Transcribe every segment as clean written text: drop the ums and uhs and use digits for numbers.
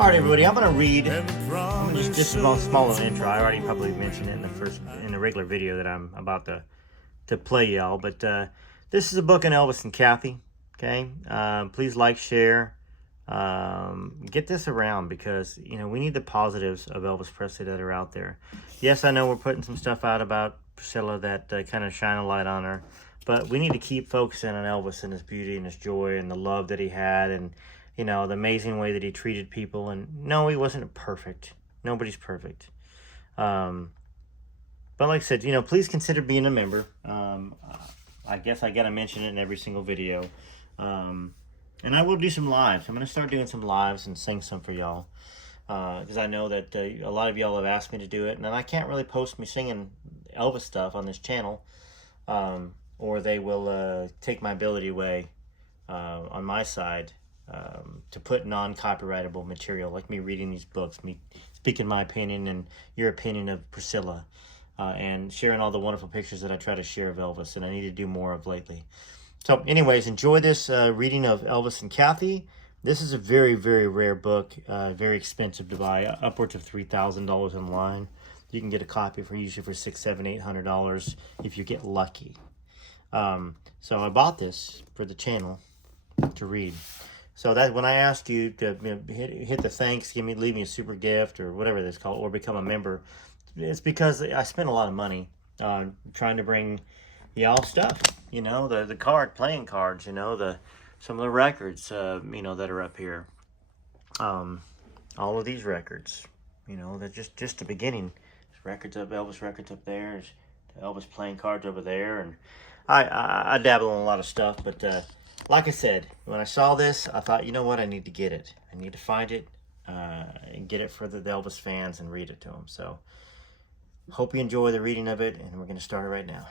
All right, everybody, I'm going to read just a small little intro. I already probably mentioned it in the regular video that I'm about to play y'all. But this is a book on Elvis and Kathy. Okay, please like, share, get this around because we need the positives of Elvis Presley that are out there. Yes, I know we're putting some stuff out about Priscilla that kind of shine a light on her, but we need to keep focusing on Elvis and his beauty and his joy and the love that he had and the amazing way that he treated people. And no, he wasn't perfect. Nobody's perfect. But like I said, please consider being a member. I guess I got to mention it in every single video. And I will do some lives. I'm going to start doing some lives and sing some for y'all. Because I know that a lot of y'all have asked me to do it. And I can't really post me singing Elvis stuff on this channel. Or they will take my ability away on my side. To put non-copyrightable material, like me reading these books, me speaking my opinion and your opinion of Priscilla, and sharing all the wonderful pictures that I try to share of Elvis, and I need to do more of lately. So anyways, enjoy this reading of Elvis and Kathy. This is a very, very rare book, very expensive to buy, upwards of $3,000 online. You can get a copy for usually for $600, $700, $800 if you get lucky. So I bought this for the channel to read. So that when I asked you to hit the thanks, leave me a super gift or whatever it's called, or become a member, it's because I spent a lot of money trying to bring y'all stuff. The playing cards. Some of the records. That are up here. All of these records. They're just the beginning. There's records of Elvis records up there. There's the Elvis playing cards over there, and I dabble in a lot of stuff, but. Like I said, when I saw this, I thought, you know what, I need to get it. I need to find it and get it for the Elvis fans and read it to them. So, hope you enjoy the reading of it, and we're going to start it right now.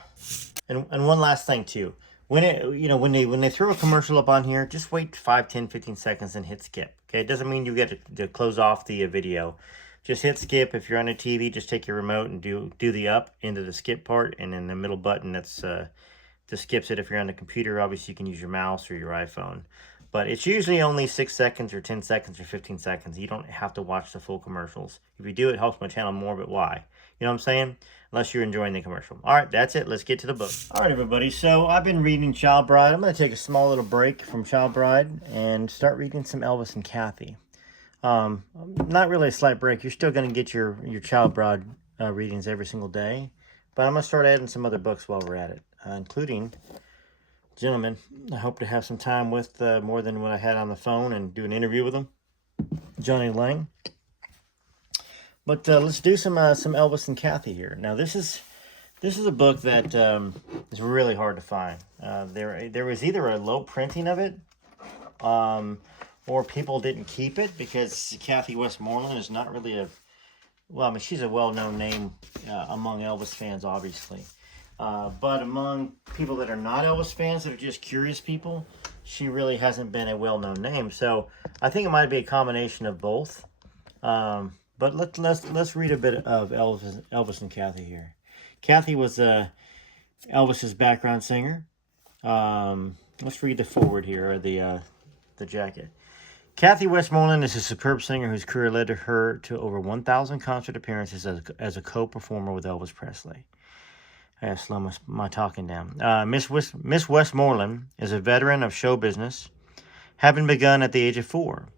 And one last thing too, when they throw a commercial up on here, just wait 5, 10, 15 seconds and hit skip. Okay, it doesn't mean you get to close off the video. Just hit skip. If you're on a TV, just take your remote and do the up into the skip part, and then the middle button that's just skips it. If you're on the computer, obviously you can use your mouse or your iPhone. But it's usually only 6 seconds or 10 seconds or 15 seconds. You don't have to watch the full commercials. If you do, it helps my channel more, but why? You know what I'm saying? Unless you're enjoying the commercial. All right, that's it. Let's get to the book. All right, everybody. So I've been reading Child Bride. I'm going to take a small little break from Child Bride and start reading some Elvis and Kathy. Not really a slight break. You're still going to get your Child Bride readings every single day. But I'm going to start adding some other books while we're at it. Including gentlemen I hope to have some time with more than what I had on the phone and do an interview with them, Johnny Lang. But let's do some Elvis and Kathy here. Now this is a book that is really hard to find. There was either a low printing of it, or people didn't keep it because Kathy Westmoreland is not really she's a well-known name among Elvis fans, obviously. But among people that are not Elvis fans, that are just curious people, she really hasn't been a well-known name. So I think it might be a combination of both. But let's read a bit of Elvis and Kathy here. Kathy was Elvis's background singer. Let's read the forward here, or the jacket. Kathy Westmoreland is a superb singer whose career led her to over 1,000 concert appearances as a co-performer with Elvis Presley. I gotta slow my talking down. Miss Westmoreland is a veteran of show business, having begun at the age of 4.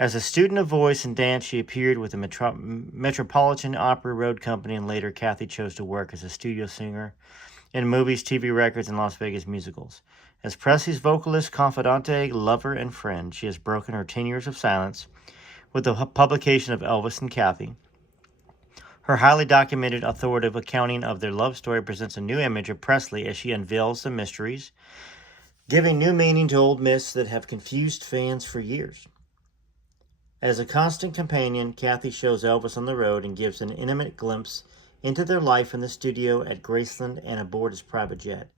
As a student of voice and dance, she appeared with the Metropolitan Opera Road Company, and later Kathy chose to work as a studio singer in movies, TV records, and Las Vegas musicals. As Presley's vocalist, confidante, lover, and friend, she has broken her 10 years of silence with the publication of Elvis and Kathy. Her highly documented, authoritative accounting of their love story presents a new image of Presley as she unveils the mysteries, giving new meaning to old myths that have confused fans for years. As a constant companion, Kathy shows Elvis on the road and gives an intimate glimpse into their life in the studio at Graceland and aboard his private jet.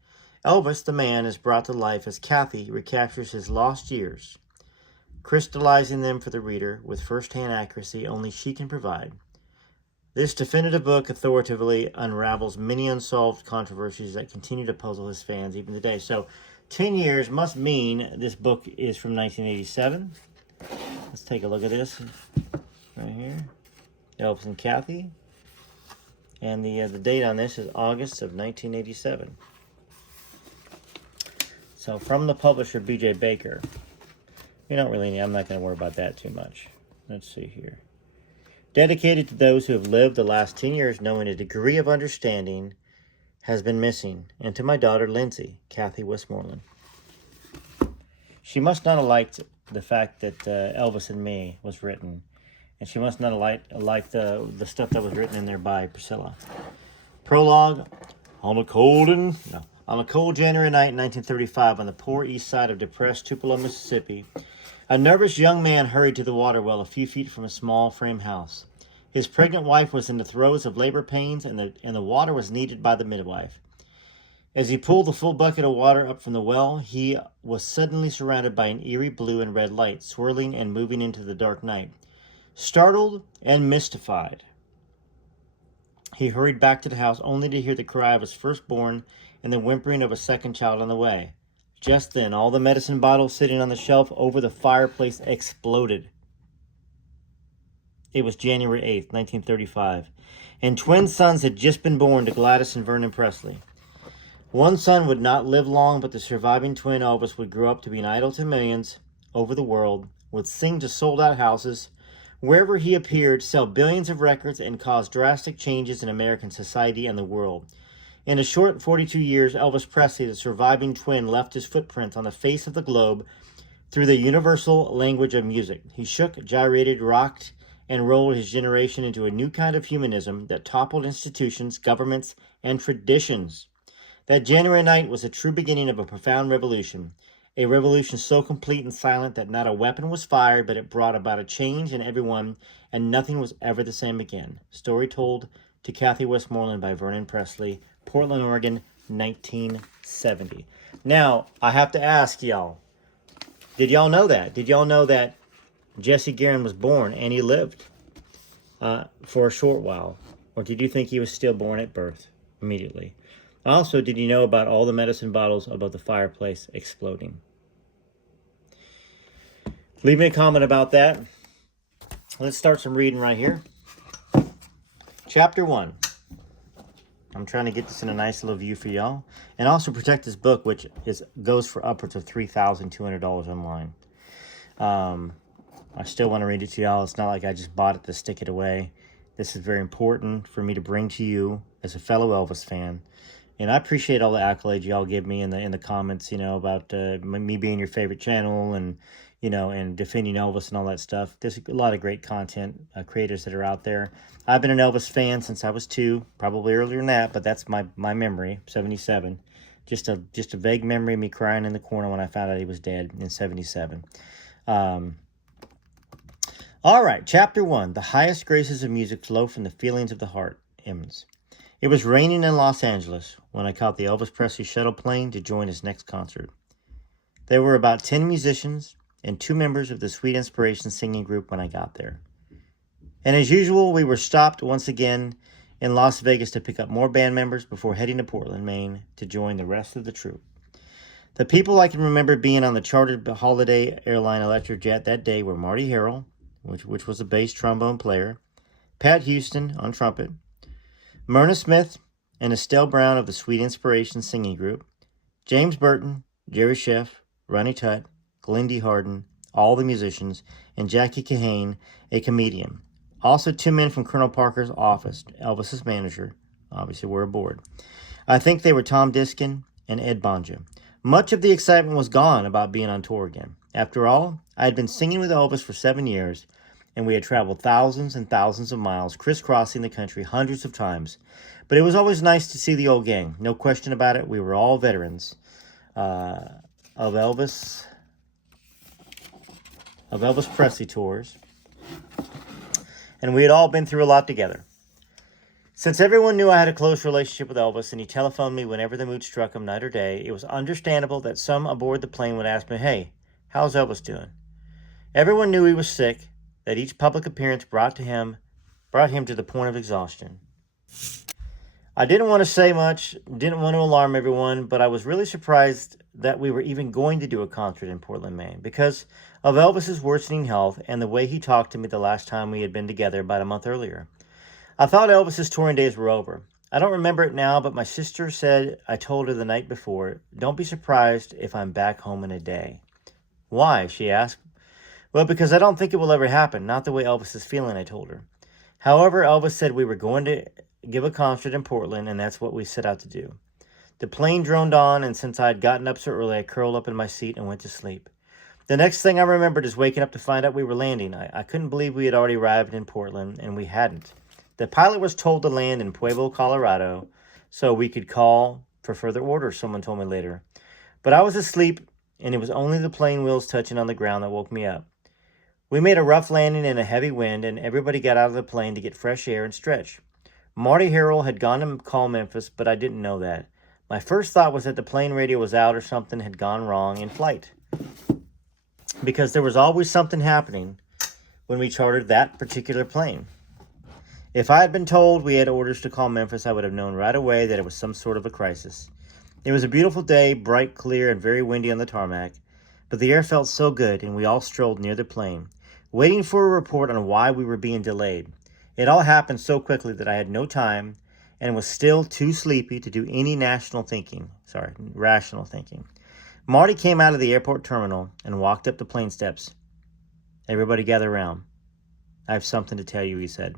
Elvis, the man, is brought to life as Kathy recaptures his lost years, crystallizing them for the reader with first-hand accuracy only she can provide. This definitive book authoritatively unravels many unsolved controversies that continue to puzzle his fans even today. So 10 years must mean this book is from 1987. Let's take a look at this. right here. Elvis and Kathy. And the date on this is August of 1987. So from the publisher B.J. Baker. You don't really need, I'm not going to worry about that too much. Let's see here. Dedicated to those who have lived the last 10 years knowing a degree of understanding has been missing. And to my daughter, Lindsay, Kathy Westmoreland. She must not have liked the fact that Elvis and Me was written. And she must not have liked the stuff that was written in there by Priscilla. Prologue. On a cold January night in 1935 on the poor east side of depressed Tupelo, Mississippi, a nervous young man hurried to the water well a few feet from a small frame house. His pregnant wife was in the throes of labor pains, and the water was needed by the midwife. As he pulled the full bucket of water up from the well, he was suddenly surrounded by an eerie blue and red light, swirling and moving into the dark night. Startled and mystified, he hurried back to the house only to hear the cry of his firstborn and the whimpering of a second child on the way. Just then, all the medicine bottles sitting on the shelf over the fireplace exploded. It was January 8th, 1935, and twin sons had just been born to Gladys and Vernon Presley. One son would not live long, but the surviving twin, Elvis, would grow up to be an idol to millions over the world, would sing to sold-out houses, wherever he appeared, sell billions of records, and cause drastic changes in American society and the world. In a short 42 years, Elvis Presley, the surviving twin, left his footprints on the face of the globe through the universal language of music. He shook, gyrated, rocked, and rolled his generation into a new kind of humanism that toppled institutions, governments, and traditions. That January night was the true beginning of a profound revolution. A revolution so complete and silent that not a weapon was fired, but it brought about a change in everyone, and nothing was ever the same again. Story told to Kathy Westmoreland by Vernon Presley, Portland, Oregon, 1970. Now, I have to ask y'all, did y'all know that? Did y'all know that Jesse Guerin was born and he lived for a short while? Or did you think he was stillborn at birth immediately? Also, did you know about all the medicine bottles above the fireplace exploding? Leave me a comment about that. Let's start some reading right here. Chapter 1. I'm trying to get this in a nice little view for y'all. And also protect this book, which goes for upwards of $3,200 online. I still want to read it to y'all. It's not like I just bought it to stick it away. This is very important for me to bring to you as a fellow Elvis fan. And I appreciate all the accolades y'all give me in the comments, about me being your favorite channel and, and defending Elvis and all that stuff. There's a lot of great content creators that are out there. I've been an Elvis fan since I was 2, probably earlier than that, but that's my memory, 77. Just a vague memory of me crying in the corner when I found out he was dead in 77. All right, Chapter 1. The highest graces of music flow from the feelings of the heart. Hymns. It was raining in Los Angeles when I caught the Elvis Presley shuttle plane to join his next concert. There were about 10 musicians and 2 members of the Sweet Inspiration singing group when I got there. And as usual, we were stopped once again in Las Vegas to pick up more band members before heading to Portland, Maine to join the rest of the troupe. The people I can remember being on the chartered Holiday Airline Electric Jet that day were Marty Harrell, which was a bass trombone player, Pat Houston on trumpet, Myrna Smith and Estelle Brown of the Sweet Inspiration singing group, James Burton, Jerry Sheff, Ronnie Tutt, Glendy Harden, all the musicians, and Jackie Kahane, a comedian. Also 2 men from Colonel Parker's office, Elvis's manager, obviously were aboard. I think they were Tom Diskin and Ed Bonja. Much of the excitement was gone about being on tour again. After all, I had been singing with Elvis for 7 years, and we had traveled thousands and thousands of miles, crisscrossing the country hundreds of times. But it was always nice to see the old gang. No question about it. We were all veterans of Elvis Presley tours. And we had all been through a lot together. Since everyone knew I had a close relationship with Elvis and he telephoned me whenever the mood struck him, night or day, it was understandable that some aboard the plane would ask me, "Hey, how's Elvis doing?" Everyone knew he was sick, that each public appearance brought him to the point of exhaustion. I didn't want to say much, didn't want to alarm everyone, but I was really surprised that we were even going to do a concert in Portland, Maine, because of Elvis's worsening health and the way he talked to me the last time we had been together about a month earlier. I thought Elvis's touring days were over. I don't remember it now, but my sister said I told her the night before, "Don't be surprised if I'm back home in a day." "Why?" she asked. "Well, because I don't think it will ever happen, not the way Elvis is feeling," I told her. However, Elvis said we were going to give a concert in Portland, and that's what we set out to do. The plane droned on, and since I had gotten up so early, I curled up in my seat and went to sleep. The next thing I remembered is waking up to find out we were landing. I couldn't believe we had already arrived in Portland, and we hadn't. The pilot was told to land in Pueblo, Colorado, so we could call for further orders, someone told me later. But I was asleep, and it was only the plane wheels touching on the ground that woke me up. We made a rough landing in a heavy wind, and everybody got out of the plane to get fresh air and stretch. Marty Harrell had gone to call Memphis, but I didn't know that. My first thought was that the plane radio was out or something had gone wrong in flight, because there was always something happening when we chartered that particular plane. If I had been told we had orders to call Memphis, I would have known right away that it was some sort of a crisis. It was a beautiful day, bright, clear, and very windy on the tarmac, but the air felt so good, and we all strolled near the plane, waiting for a report on why we were being delayed. It all happened so quickly that I had no time and was still too sleepy to do any rational thinking. Marty came out of the airport terminal and walked up the plane steps. "Everybody gather around. I have something to tell you," he said.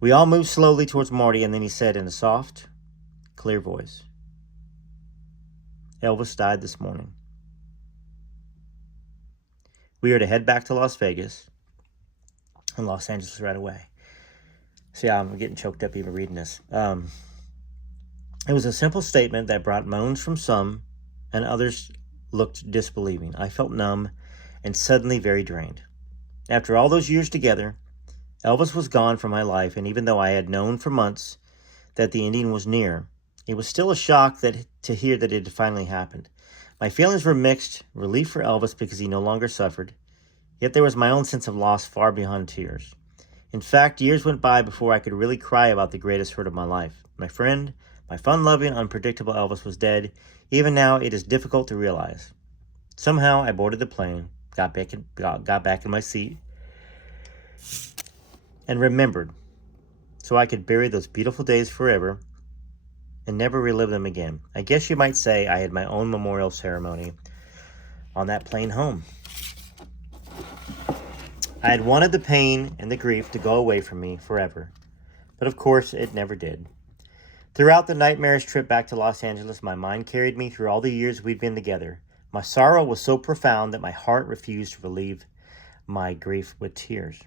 We all moved slowly towards Marty, and then he said in a soft, clear voice, "Elvis died this morning. We are to head back to Las Vegas and Los Angeles right away." See, I'm getting choked up even reading this. It was a simple statement that brought moans from some, and others looked disbelieving. I felt numb and suddenly very drained. After all those years together, Elvis was gone from my life, and even though I had known for months that the ending was near, it was still a shock to hear that it had finally happened. My feelings were mixed, relief for Elvis because he no longer suffered, yet there was my own sense of loss far beyond tears. In fact, years went by before I could really cry about the greatest hurt of my life. My friend, my fun-loving, unpredictable Elvis was dead. Even now, it is difficult to realize. Somehow, I boarded the plane, got back in my seat, and remembered, so I could bury those beautiful days forever and never relive them again. I guess you might say I had my own memorial ceremony on that plane home. I had wanted the pain and the grief to go away from me forever, but of course it never did. Throughout the nightmarish trip back to Los Angeles, my mind carried me through all the years we'd been together. My sorrow was so profound that my heart refused to relieve my grief with tears.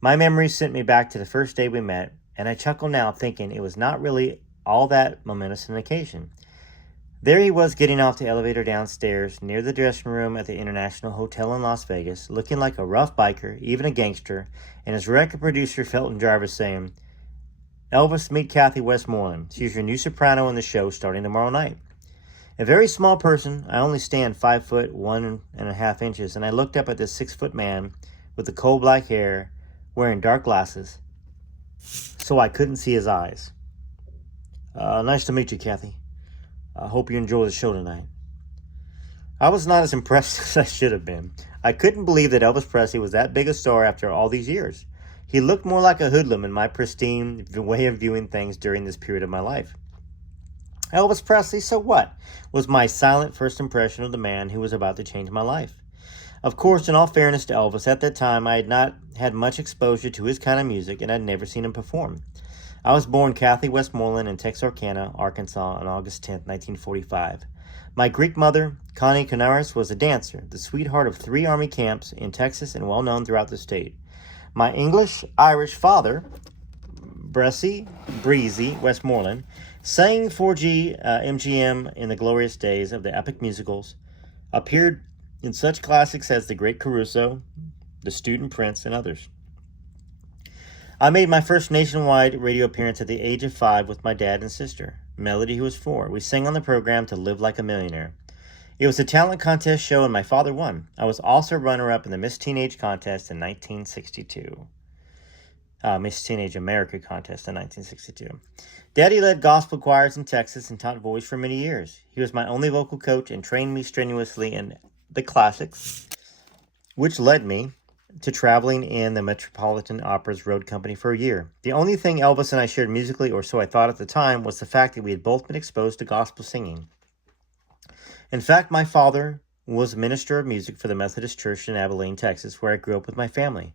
My memories sent me back to the first day we met, and I chuckle now thinking it was not really all that momentous an occasion. There he was getting off the elevator downstairs near the dressing room at the International Hotel in Las Vegas, looking like a rough biker, even a gangster, and his record producer Felton Jarvis saying, "Elvis, meet Kathy Westmoreland. She's your new soprano in the show starting tomorrow night." A very small person, I only stand 5 foot 1.5 inches, and I looked up at this 6-foot man with the coal black hair, wearing dark glasses, so I couldn't see his eyes. "Nice to meet you, Kathy. I hope you enjoy the show tonight." I was not as impressed as I should have been. I couldn't believe that Elvis Presley was that big a star after all these years. He looked more like a hoodlum in my pristine way of viewing things during this period of my life. Elvis Presley, so what? Was my silent first impression of the man who was about to change my life. Of course, in all fairness to Elvis, at that time I had not had much exposure to his kind of music and I'd never seen him perform. I was born Kathy Westmoreland in Texarkana, Arkansas on August 10, 1945. My Greek mother, Connie Canaris, was a dancer, the sweetheart of 3 Army camps in Texas and well known throughout the state. My English-Irish father, Breezy Westmoreland, sang 4G MGM in the glorious days of the epic musicals, appeared in such classics as The Great Caruso, The Student Prince, and others. I made my first nationwide radio appearance at the age of 5 with my dad and sister, Melody, who was 4. We sang on the program To Live Like a Millionaire. It was a talent contest show and my father won. I was also runner-up in the Miss Teenage contest in 1962. Miss Teenage America contest in 1962. Daddy led gospel choirs in Texas and taught voice for many years. He was my only vocal coach and trained me strenuously in the classics, which led me to traveling in the Metropolitan Opera's road company for a year. The only thing Elvis and I shared musically, or so I thought at the time, was the fact that we had both been exposed to gospel singing. In fact, my father was minister of music for the Methodist Church in Abilene, Texas, where I grew up with my family.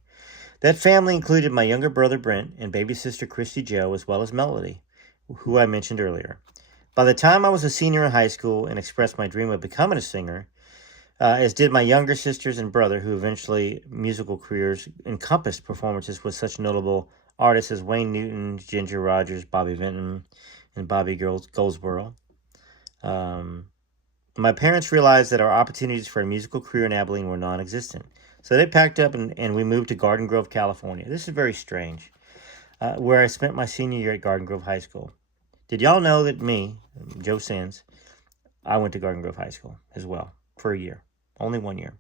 That family included my younger brother Brent and baby sister Christy Joe, as well as Melody, who I mentioned earlier. By the time I was a senior in high school and expressed my dream of becoming a singer, as did my younger sisters and brother, who eventually musical careers encompassed performances with such notable artists as Wayne Newton, Ginger Rogers, Bobby Vinton, and Bobby Goldsboro. My parents realized that our opportunities for a musical career in Abilene were non-existent. So they packed up and we moved to Garden Grove, California. This is very strange, where I spent my senior year at Garden Grove High School. Did y'all know that me, Joe Sands, I went to Garden Grove High School as well for a year, only 1 year.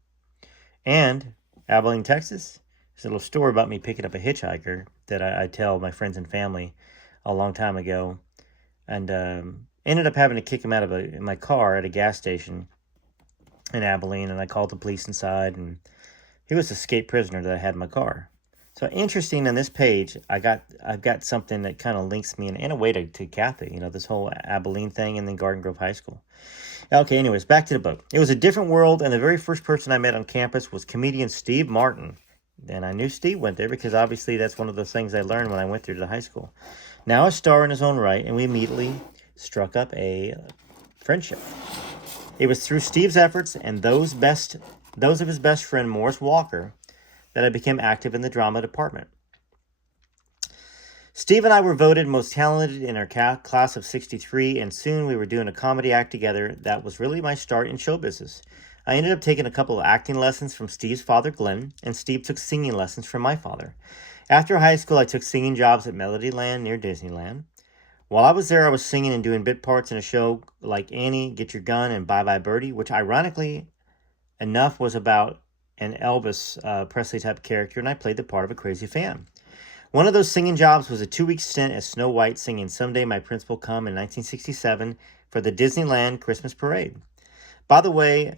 And Abilene, Texas, there's a little story about me picking up a hitchhiker that I tell my friends and family a long time ago, and ended up having to kick him out of my car at a gas station in Abilene, and I called the police inside, and he was an escaped prisoner that I had in my car. So interesting, on this page, I've got something that kind of links me in a way to Kathy, this whole Abilene thing, and then Garden Grove High School. Okay, anyways, back to the book. It was a different world, and the very first person I met on campus was comedian Steve Martin. And I knew Steve went there because obviously that's one of the things I learned when I went there to the high school. Now a star in his own right, and we immediately struck up a friendship. It was through Steve's efforts and those of his best friend Morris Walker that I became active in the drama department. Steve and I were voted most talented in our class of 63, and soon we were doing a comedy act together. That was really my start in show business. I ended up taking a couple of acting lessons from Steve's father, Glenn, and Steve took singing lessons from my father. After high school, I took singing jobs at Melodyland near Disneyland. While I was there, I was singing and doing bit parts in a show like Annie, Get Your Gun, and Bye Bye Birdie, which ironically enough was about an Elvis Presley type character, and I played the part of a crazy fan. One of those singing jobs was a 2-week stint as Snow White singing Someday My Prince Will Come in 1967 for the Disneyland Christmas Parade. By the way,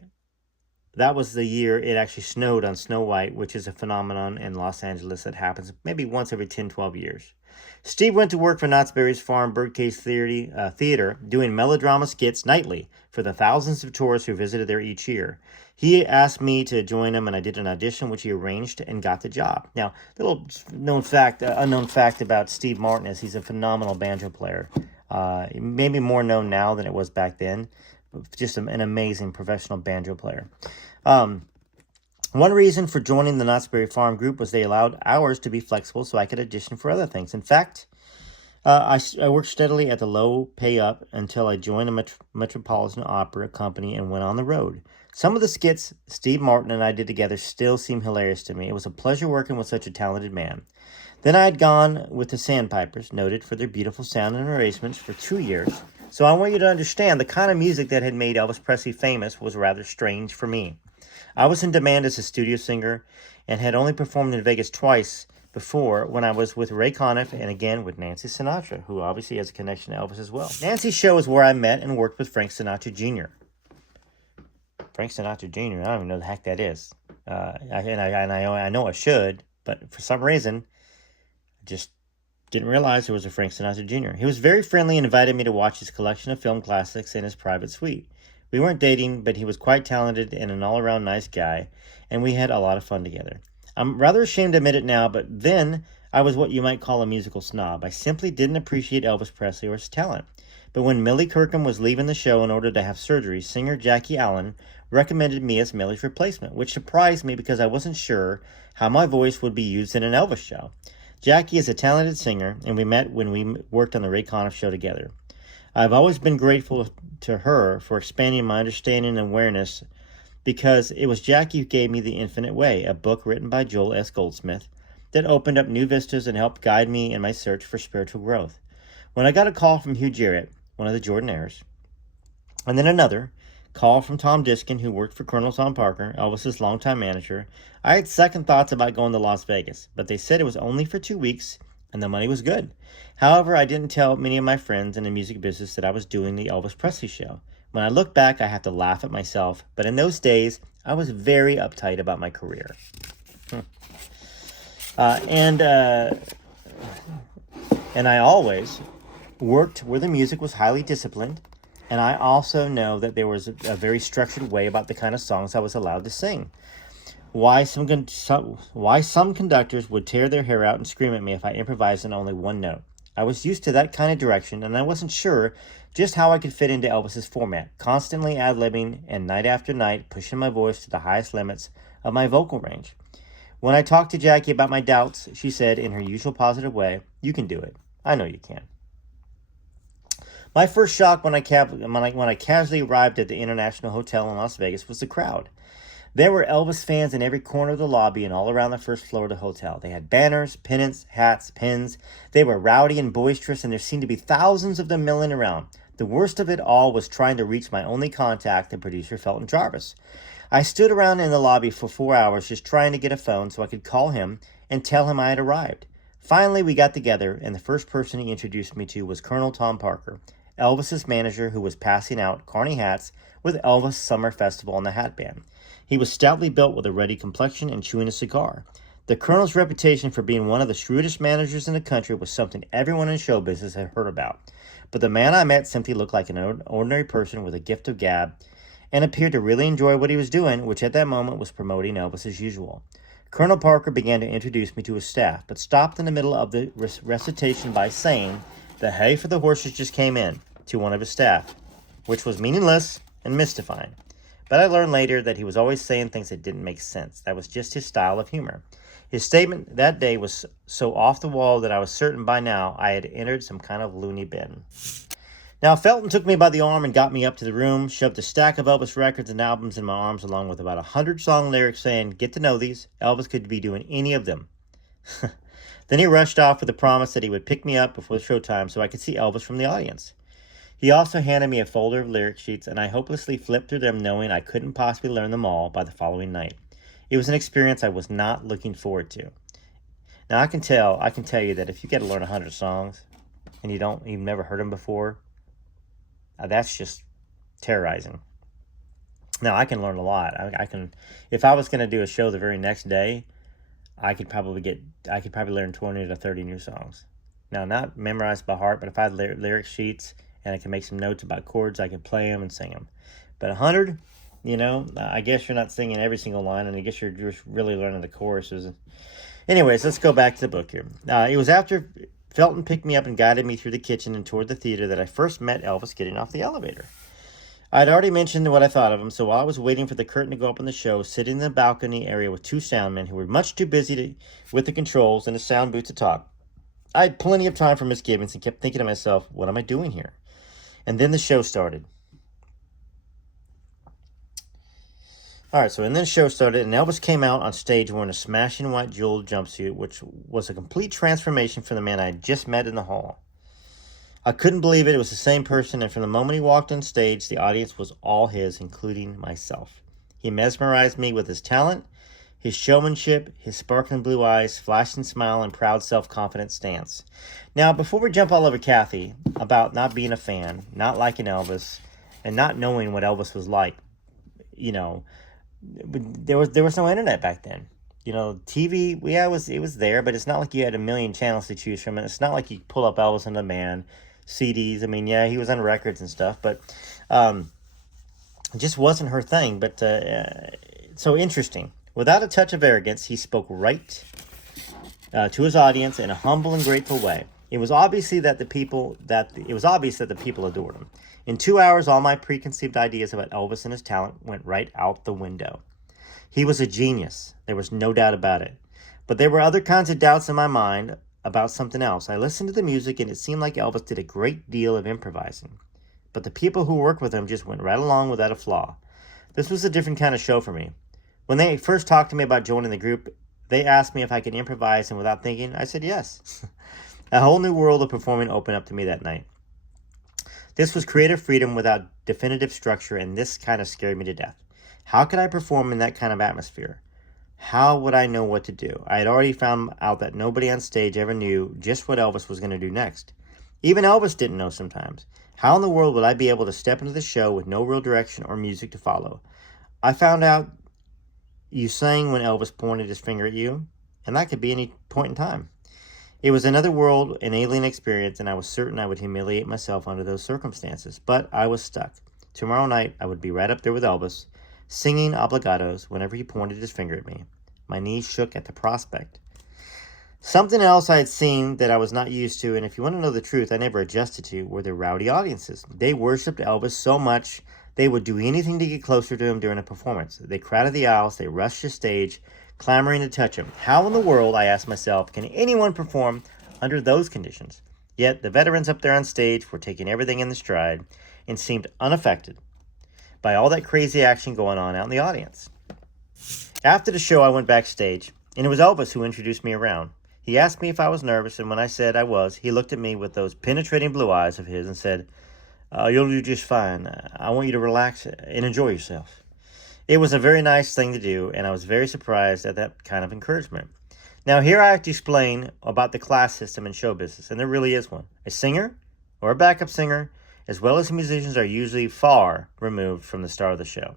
that was the year it actually snowed on Snow White, which is a phenomenon in Los Angeles that happens maybe once every 10, 12 years. Steve went to work for Knott's Berry's Farm Birdcage Theater, doing melodrama skits nightly for the thousands of tourists who visited there each year. He asked me to join him, and I did an audition, which he arranged and got the job. Now, little unknown fact about Steve Martin is he's a phenomenal banjo player. Maybe more known now than it was back then. Just an amazing professional banjo player. One reason for joining the Knott's Berry Farm group was they allowed hours to be flexible so I could audition for other things. In fact, I worked steadily at the low pay up until I joined the Metropolitan Opera Company and went on the road. Some of the skits Steve Martin and I did together still seem hilarious to me. It was a pleasure working with such a talented man. Then I had gone with the Sandpipers, noted for their beautiful sound and arrangements, for 2 years. So I want you to understand the kind of music that had made Elvis Presley famous was rather strange for me. I was in demand as a studio singer and had only performed in Vegas twice before, when I was with Ray Conniff and again with Nancy Sinatra, who obviously has a connection to Elvis as well. Nancy's show is where I met and worked with Frank Sinatra Jr. Frank Sinatra Jr., I don't even know the heck that is. I know I should, but for some reason, I just didn't realize there was a Frank Sinatra Jr. He was very friendly and invited me to watch his collection of film classics in his private suite. We weren't dating, but he was quite talented and an all-around nice guy, and we had a lot of fun together. I'm rather ashamed to admit it now, but then I was what you might call a musical snob. I simply didn't appreciate Elvis Presley or his talent. But when Millie Kirkham was leaving the show in order to have surgery, singer Jackie Allen recommended me as Millie's replacement, which surprised me because I wasn't sure how my voice would be used in an Elvis show. Jackie is a talented singer, and we met when we worked on the Ray Conniff show together. I've always been grateful to her for expanding my understanding and awareness, because it was Jackie who gave me The Infinite Way, a book written by Joel S. Goldsmith that opened up new vistas and helped guide me in my search for spiritual growth. When I got a call from Hugh Jarrett, one of the Jordanaires, and then another call from Tom Diskin, who worked for Colonel Tom Parker, Elvis's longtime manager, I had second thoughts about going to Las Vegas, but they said it was only for 2 weeks and the money was good. However, I didn't tell many of my friends in the music business that I was doing the Elvis Presley show. When I look back, I have to laugh at myself, but in those days, I was very uptight about my career. And I always worked where the music was highly disciplined, and I also know that there was a very structured way about the kind of songs I was allowed to sing. Why some conductors would tear their hair out and scream at me if I improvised on only one note. I was used to that kind of direction, and I wasn't sure just how I could fit into Elvis's format, constantly ad-libbing and night after night pushing my voice to the highest limits of my vocal range. When I talked to Jackie about my doubts, she said in her usual positive way, "You can do it. I know you can." My first shock when I casually arrived at the International Hotel in Las Vegas was the crowd. There were Elvis fans in every corner of the lobby and all around the first floor of the hotel. They had banners, pennants, hats, pins. They were rowdy and boisterous, and there seemed to be thousands of them milling around. The worst of it all was trying to reach my only contact, the producer Felton Jarvis. I stood around in the lobby for 4 hours just trying to get a phone so I could call him and tell him I had arrived. Finally, we got together, and the first person he introduced me to was Colonel Tom Parker, Elvis's manager, who was passing out Carney hats with Elvis Summer Festival and the Hat Band. He was stoutly built with a ruddy complexion and chewing a cigar. The Colonel's reputation for being one of the shrewdest managers in the country was something everyone in show business had heard about. But the man I met simply looked like an ordinary person with a gift of gab and appeared to really enjoy what he was doing, which at that moment was promoting Elvis as usual. Colonel Parker began to introduce me to his staff, but stopped in the middle of the recitation by saying, "The hay for the horses just came in," to one of his staff, which was meaningless and mystifying. But I learned later that he was always saying things that didn't make sense. That was just his style of humor. His statement that day was so off the wall that I was certain by now I had entered some kind of loony bin. Now, Felton took me by the arm and got me up to the room, shoved a stack of Elvis records and albums in my arms along with about 100 song lyrics saying, "Get to know these. Elvis could be doing any of them." Then he rushed off with a promise that he would pick me up before the showtime so I could see Elvis from the audience. He also handed me a folder of lyric sheets, and I hopelessly flipped through them knowing I couldn't possibly learn them all by the following night. It was an experience I was not looking forward to. Now, I can tell you that if you get to learn 100 songs and you've never heard them before, that's just terrorizing. Now, I can learn a lot. I can, if I was going to do a show the very next day, I could probably learn 20 to 30 new songs. Now, not memorized by heart, but if I had lyric sheets and I can make some notes about chords, I could play them and sing them. But 100, I guess you're not singing every single line, and I guess you're just really learning the choruses. Anyways, let's go back to the book here. It was after Felton picked me up and guided me through the kitchen and toward the theater that I first met Elvis getting off the elevator. I had already mentioned what I thought of him, so while I was waiting for the curtain to go up on the show, sitting in the balcony area with two soundmen who were much too busy with the controls and the sound booth to talk, I had plenty of time for misgivings and kept thinking to myself, what am I doing here? And then the show started. And then the show started, and Elvis came out on stage wearing a smashing white jeweled jumpsuit, which was a complete transformation from the man I had just met in the hall. I couldn't believe it was the same person, and from the moment he walked on stage, the audience was all his, including myself. He mesmerized me with his talent, his showmanship, his sparkling blue eyes, flashing smile, and proud self-confident stance. Now, before we jump all over Kathy about not being a fan, not liking Elvis, and not knowing what Elvis was like, there was no internet back then. TV, it was there, but it's not like you had a million channels to choose from. And it's not like you pull up Elvis on Demand, CDs. He was on records and stuff, but it just wasn't her thing. But so interesting. Without a touch of arrogance, he spoke right to his audience in a humble and grateful way. It was obvious that the people adored him. In 2 hours, all my preconceived ideas about Elvis and his talent went right out the window. He was a genius. There was no doubt about it. But there were other kinds of doubts in my mind about something else. I listened to the music, and it seemed like Elvis did a great deal of improvising. But the people who worked with him just went right along without a flaw. This was a different kind of show for me. When they first talked to me about joining the group, they asked me if I could improvise, and without thinking, I said yes. A whole new world of performing opened up to me that night. This was creative freedom without definitive structure, and this kind of scared me to death. How could I perform in that kind of atmosphere? How would I know what to do? I had already found out that nobody on stage ever knew just what Elvis was going to do next. Even Elvis didn't know sometimes. How in the world would I be able to step into the show with no real direction or music to follow? I found out You sang when Elvis pointed his finger at you, and that could be any point in time. It was another world, an alien experience, and I was certain I would humiliate myself under those circumstances. But I was stuck. Tomorrow night, I would be right up there with Elvis, singing obligatos whenever he pointed his finger at me. My knees shook at the prospect. Something else I had seen that I was not used to, and if you want to know the truth, I never adjusted to, were the rowdy audiences. They worshipped Elvis so much, they would do anything to get closer to him during a performance. They crowded the aisles, they rushed the stage, clamoring to touch him. How in the world, I asked myself, can anyone perform under those conditions? Yet the veterans up there on stage were taking everything in the stride and seemed unaffected by all that crazy action going on out in the audience. After the show, I went backstage, and it was Elvis who introduced me around. He asked me if I was nervous, and when I said I was, he looked at me with those penetrating blue eyes of his and said, "You'll do just fine. I want you to relax and enjoy yourself." It was a very nice thing to do, and I was very surprised at that kind of encouragement. Now, here I have to explain about the class system in show business, and there really is one. A singer, or a backup singer, as well as musicians, are usually far removed from the star of the show.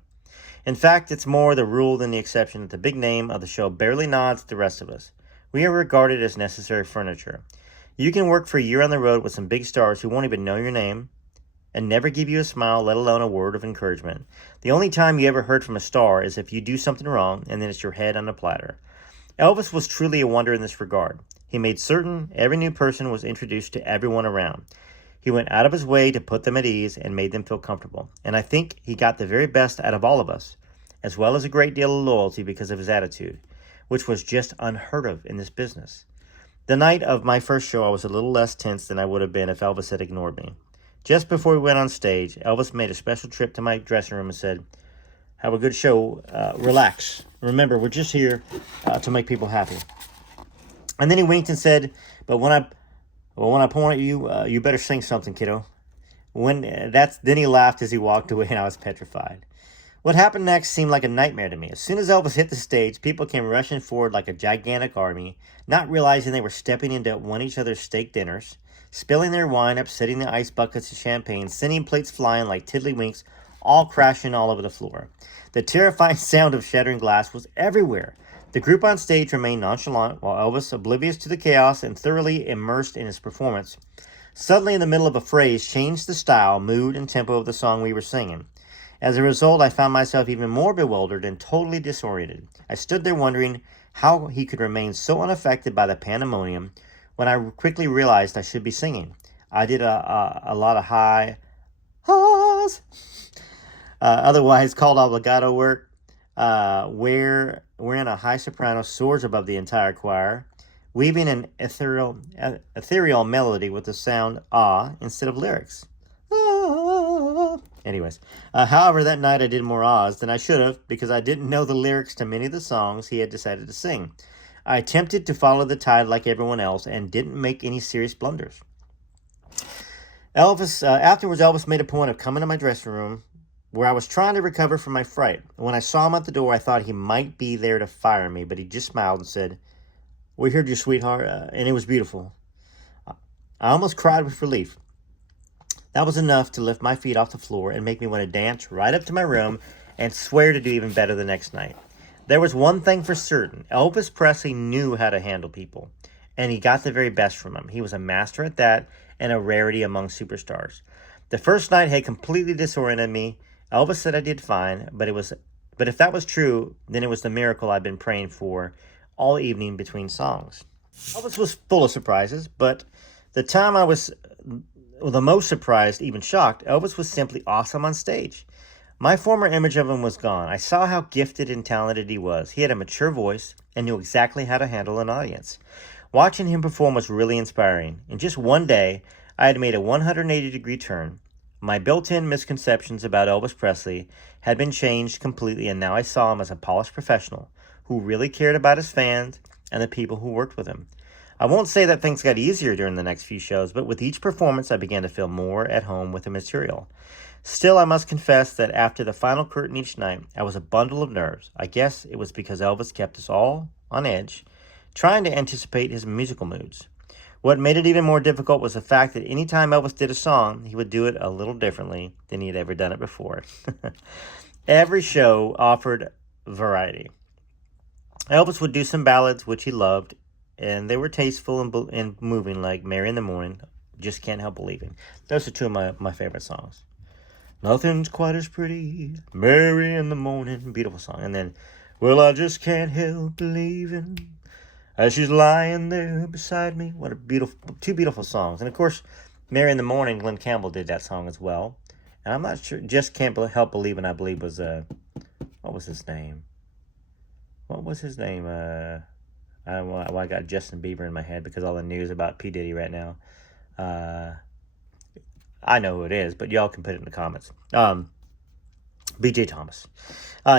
In fact, it's more the rule than the exception that the big name of the show barely nods to the rest of us. We are regarded as necessary furniture. You can work for a year on the road with some big stars who won't even know your name and never give you a smile, let alone a word of encouragement. The only time you ever heard from a star is if you do something wrong, and then it's your head on a platter. Elvis was truly a wonder in this regard. He made certain every new person was introduced to everyone around. He went out of his way to put them at ease and made them feel comfortable. And I think he got the very best out of all of us, as well as a great deal of loyalty because of his attitude, which was just unheard of in this business. The night of my first show, I was a little less tense than I would have been if Elvis had ignored me. Just before we went on stage, Elvis made a special trip to my dressing room and said, "Have a good show. Relax. Remember, we're just here to make people happy." And then he winked and said, "But when I point at you, you better sing something, kiddo." Then he laughed as he walked away, and I was petrified. What happened next seemed like a nightmare to me. As soon as Elvis hit the stage, people came rushing forward like a gigantic army, not realizing they were stepping into one each other's steak dinners, spilling their wine, upsetting the ice buckets of champagne, sending plates flying like tiddlywinks, all crashing all over the floor. The terrifying sound of shattering glass was everywhere. The group on stage remained nonchalant, while Elvis, oblivious to the chaos and thoroughly immersed in his performance, suddenly in the middle of a phrase changed the style, mood, and tempo of the song we were singing. As a result, I found myself even more bewildered and totally disoriented. I stood there wondering how he could remain so unaffected by the pandemonium when I quickly realized I should be singing. I did a lot of high ha's, otherwise called obligato work, wherein a high soprano soars above the entire choir, weaving an ethereal melody with the sound ah instead of lyrics. Anyways, however, that night I did more ahs than I should have because I didn't know the lyrics to many of the songs he had decided to sing. I attempted to follow the tide like everyone else and didn't make any serious blunders. Afterwards, Elvis made a point of coming to my dressing room where I was trying to recover from my fright. When I saw him at the door, I thought he might be there to fire me, but he just smiled and said, "We heard you, sweetheart, and it was beautiful." I almost cried with relief. That was enough to lift my feet off the floor and make me want to dance right up to my room and swear to do even better the next night. There was one thing for certain. Elvis Presley knew how to handle people, and he got the very best from him. He was a master at that and a rarity among superstars. The first night had completely disoriented me. Elvis said I did fine, but if that was true, then it was the miracle I'd been praying for all evening between songs. Elvis was full of surprises, but the time I was the most surprised, even shocked, Elvis was simply awesome on stage. My former image of him was gone. I saw how gifted and talented he was. He had a mature voice and knew exactly how to handle an audience. Watching him perform was really inspiring. In just one day, I had made a 180-degree turn. My built-in misconceptions about Elvis Presley had been changed completely, and now I saw him as a polished professional who really cared about his fans and the people who worked with him. I won't say that things got easier during the next few shows, but with each performance, I began to feel more at home with the material. Still, I must confess that after the final curtain each night, I was a bundle of nerves. I guess it was because Elvis kept us all on edge, trying to anticipate his musical moods. What made it even more difficult was the fact that any time Elvis did a song, he would do it a little differently than he had ever done it before. Every show offered variety. Elvis would do some ballads, which he loved, and they were tasteful and moving, like Mary in the Morning, Just Can't Help Believing. Those are two of my favorite songs. Nothing's quite as pretty, Mary in the Morning, beautiful song. And then, well, I just can't help believing as she's lying there beside me. What a beautiful, two beautiful songs. And of course, Mary in the Morning, Glenn Campbell did that song as well. And I'm not sure, Just Can't Help Believing, I believe was, what was his name? What was his name? I got Justin Bieber in my head because all the news about P. Diddy right now. I know who it is, but y'all can put it in the comments. B.J. Thomas.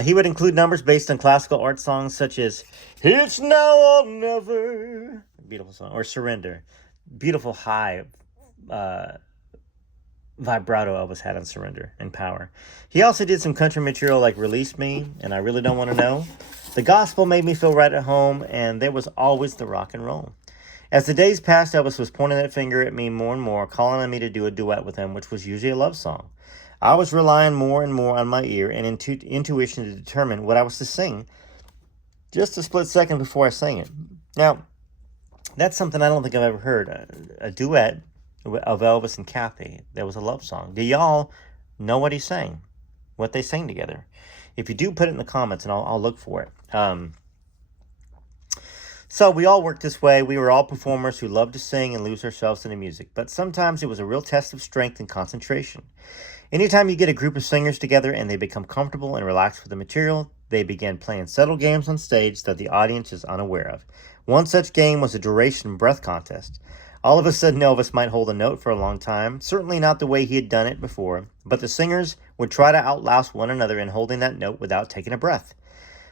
He would include numbers based on classical art songs such as It's Now or Never, beautiful song, or Surrender. Beautiful high vibrato Elvis had on Surrender and Power. He also did some country material like Release Me and I Really Don't Want to Know. The gospel made me feel right at home, and there was always the rock and roll. As the days passed, Elvis was pointing that finger at me more and more, calling on me to do a duet with him, which was usually a love song. I was relying more and more on my ear and intuition to determine what I was to sing just a split second before I sang it. Now, that's something I don't think I've ever heard, a duet of Elvis and Kathy. That was a love song. Do y'all know what he sang? What they sang together? If you do, put it in the comments, and I'll look for it. So we all worked this way. We were all performers who loved to sing and lose ourselves in the music. But sometimes it was a real test of strength and concentration. Anytime you get a group of singers together and they become comfortable and relaxed with the material, they begin playing subtle games on stage that the audience is unaware of. One such game was a duration breath contest. All of a sudden, Elvis might hold a note for a long time, certainly not the way he had done it before, but the singers would try to outlast one another in holding that note without taking a breath.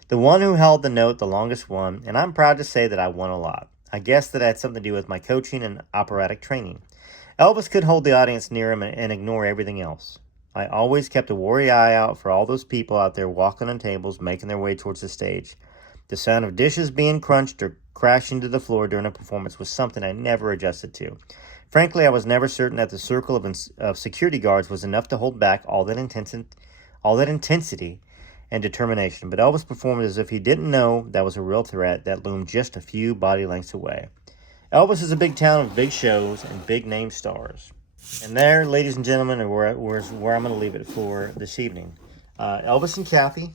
The one who held the note the longest won, and I'm proud to say that I won a lot. I guess that had something to do with my coaching and operatic training. Elvis could hold the audience near him and ignore everything else. I always kept a wary eye out for all those people out there walking on tables, making their way towards the stage. The sound of dishes being crunched or crashing to the floor during a performance was something I never adjusted to. Frankly, I was never certain that the circle of security guards was enough to hold back all that intensity and determination, but Elvis performed as if he didn't know that was a real threat that loomed just a few body lengths away. Elvis is a big town with big shows and big name stars. And there, ladies and gentlemen, are where I'm going to leave it for this evening. Elvis and Kathy.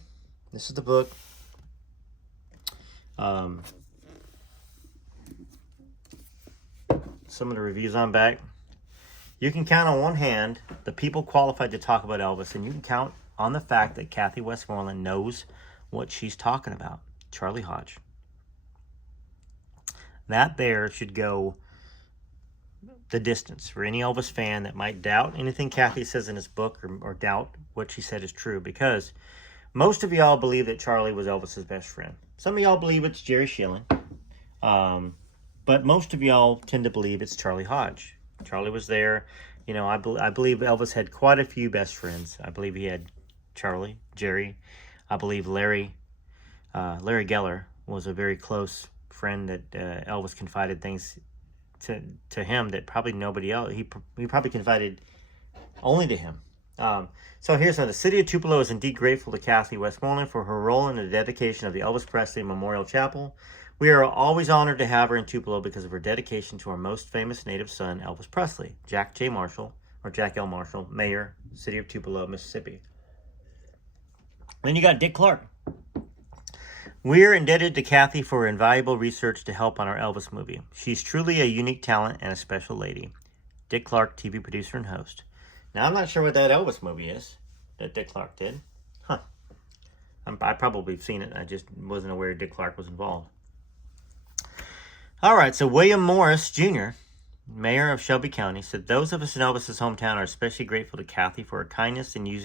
This is the book. Some of the reviews on back. You can count on one hand the people qualified to talk about Elvis, and you can count on the fact that Kathy Westmoreland knows what she's talking about. Charlie Hodge. That there should go the distance for any Elvis fan that might doubt anything Kathy says in this book or doubt what she said is true, because most of y'all believe that Charlie was Elvis's best friend. Some of y'all believe it's Jerry Schilling, but most of y'all tend to believe it's Charlie Hodge. Charlie was there. You know, I believe Elvis had quite a few best friends. I believe he had Charlie, Jerry. I believe Larry Geller was a very close friend that Elvis confided things to him that probably nobody else. He probably confided only to him. So here's another. The city of Tupelo is indeed grateful to Kathy Westmoreland for her role in the dedication of the Elvis Presley Memorial Chapel. We are always honored to have her in Tupelo because of her dedication to our most famous native son, Elvis Presley. Jack L. Marshall, Mayor, City of Tupelo, Mississippi. Then you got Dick Clark. We're indebted to Kathy for her invaluable research to help on our Elvis movie. She's truly a unique talent and a special lady. Dick Clark, TV producer and host. Now, I'm not sure what that Elvis movie is that Dick Clark did. I probably have seen it. I just wasn't aware Dick Clark was involved. All right, so William Morris, Jr., mayor of Shelby County, said, those of us in Elvis's hometown are especially grateful to Kathy for her kindness in using